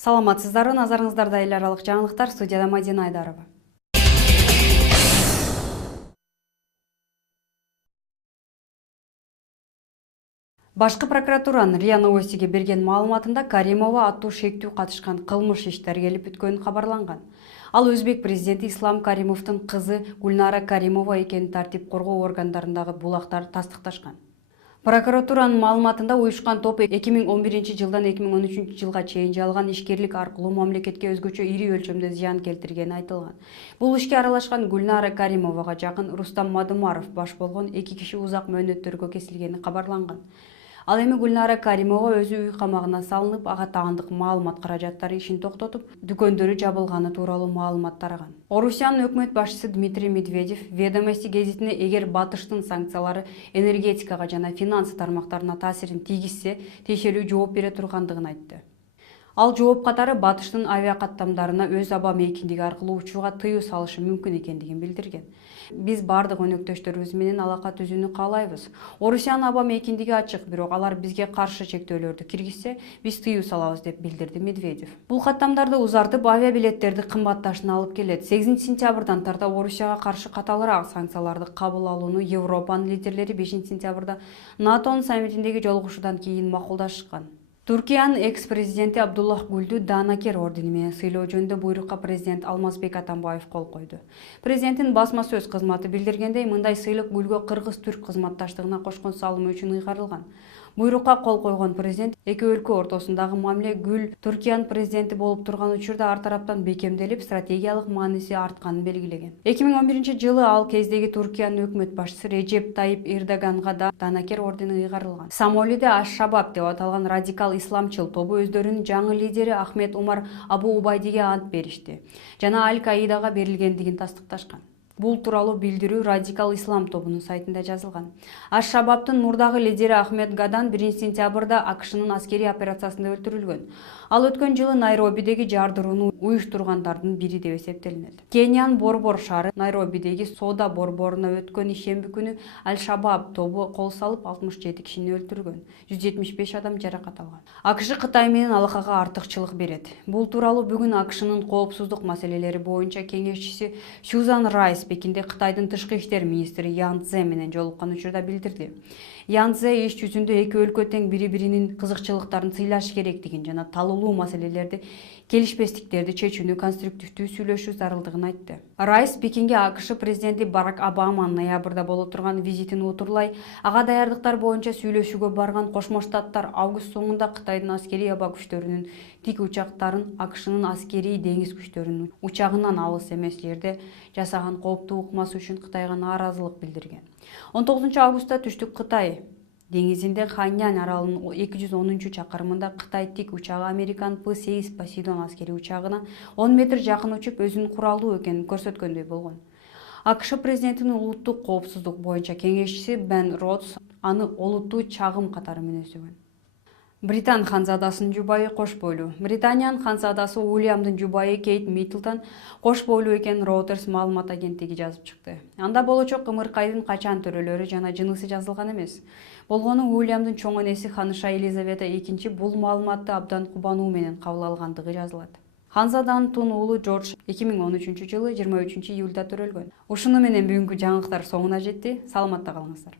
Саламатсыздар, назарыңыздарда эл аралык жаңылыктар, студияда Мадина Айдарова. Башкы прокуратуранын РИА Новостиге берген маалыматында Каримова аттуу шектүү катышкан кылмыш иш тергелип бүткөнү кабарланган. Ал өзбек президенти Ислам Каримовдун кызы Гульнара Каримова экенин тартип коргоо органдарындагы булактар тастыкташкан. Прокуратуранын маалыматында уюшкан топ 2011 жылдан 2013 жылга чейин жалган ишкерлик аркылуу мамлекетке өзгөчө ири өлчөмдө зыян келтиргени айтылган. Бул ишке аралашкан Гульнара Каримовага жакын Рустам Мадумаров баш болгон 2 киши узак мөөнөттөргө кесилгени кабарланган. Ал эми Гульнара Каримова өзү үй камагына салынып, ага таандык маалымат каражаттары ишин токтотуп, дүкөндөрү жабылганы тууралуу маалымат тараган. Орусиянын өкмөт башчысы Дмитрий Медведев «Ведомости» гезитине эгер батыштын санкциялары энергетикага жана финанс тармактарына таасирин тийгизсе, тиешелүү жооп бере тургандыгын айтты. Ал жооп катары батыштын авиакаттамдарына өз аба мейкиндиги аркылуу учууга тыюу салышы мүмкүн экендигин билдирген. Биз бардык өнөктөштөрүбүз менен алака түзүүнү каалайбыз. Орусиянын аба мейкиндиги ачык, бирок алар бизге каршы чектөөлөрдү киргизсе, биз тыюу салабыз, деп билдирди Медведев. Бул каттамдарды узартып, авиабилеттерди кымбатташына алып келет. 8 сентябрдан тарта Орусияга каршы каталыраак санкцияларды кабыл алууну Европанын лидерлери 5 сентябрда НАТОнун саммитиндеги жолугушуудан кийин макулдашкан. Туркиянын экс-президенти Абдуллах Гүлдү Данакер ордени менен сыйлоо жөнүндө буйрукка президент Алмазбек Атамбаев кол койду. Президенттин басма сөз кызматы билдиргендей, мындай сыйлык Гүлгө кыргыз-түрк кызматташтыгына кошкон салымы үчүн ыйгарылган. Буйрукка кол койгон президент эки өлкө ортосундагы мамиле Гүл Туркиянын президенти болуп турган учурда ар тараптан бекемделип, стратегиялык мааниси артканын белгилеген. 2011 жылы ал кездеги Туркиянын өкмөт башчысы Режеп Тайип Эрдоганга да Данакер ордени ыйгарылган. Сомалиде Аш-Шабаб деп аталган радикал исламчыл тобу өздөрүнүн жаңы лидери Ахмед Умар Абу Убайдиге ант беришти жана Аль-Каидага берилгендигин тастыкташкан. Бул тууралуу билдирүү радикал ислам тобунун сайтында жазылган. Аш-Шабабтын мурдагы лидери Ахмед Гадан 1 сентябрда АКШнын аскерий операциясында өлтүрүлгөн. Ал өткөн жылы Найробидеги жардырууну уюштургандардын бири деп эсептелинет. Кениянын Борбор шаары Найробидеги соода борборуна өткөн ишемби күнү Аль-Шабаб тобу кол салып 67 кишини өлтүргөн, 175 адам жаракат алган. АКШ Кытай менен алакага артыкчылык берет. Бул тууралуу бүгүн АКШнын коопсуздук маселелери боюнча кеңешчиси Сюзан Райс Пекинде Кытайдын тышкы иштер министри Ян Цзэ менен жолуккан учурда билдирди. Ян Цзэ иш жүзүндө эки өлкө тең бири-биринин кызыкчылыктарын сыйлаш керектигин жана талуулуу маселелерди, келишпестиктерди чечүүнү конструктивдүү сүйлөшүү зарылдыгын айтты. Райс Пекинге АКШ президенти Барак Обаманын ноябрда боло турган визитин утурлай, ага даярдыктар боюнча сүйлөшүүгө барган Кошмо Штаттар август соңунда Кытайдын аскерий аба күчтөрүнүн тик учактарын АКШнын аскерий деңиз күчтөрүнүн учагынан алыс эмес жерде жасаган кооптуу укмасы үчүн Кытайга нааразылык билдирген. 19 августта түштүк Кытай деңизинде Ханьян аралынын 210 чакырымында Кытай тик учагы Американын P-8 Посейдон аскерий учагына 10 метр жакын учуп, өзүнүн куралдуу экенин көрсөткөндөй болгон. АКШ президентинин улуттук коопсуздук боюнча кеңешчиси Бен Родс аны олуттуу чагым катары мүнөздөгөн. Британ ханзадасынын жубайы кош бойлуу. Британиянын ханзадасы Уильямдын жубайы Кейт Миддлтон кош бойлуу экенин Reuters маалымат агенттиги жазып чыкты. Анда болочок ымыркайдын качан төрөлөрү жана жынысы жазылган эмес. Болгону Уильямдын чоң энеси ханыша Елизавета II бул маалыматты абдан кубануу менен кабыл алгандыгы жазылат. Ханзаданын тун уулу Джордж 2013 жылы 23 июлда төрөлгөн. Ушуну менен бүгүнкү жаңылыктар соңуна жетти. Саламатта калыңыздар.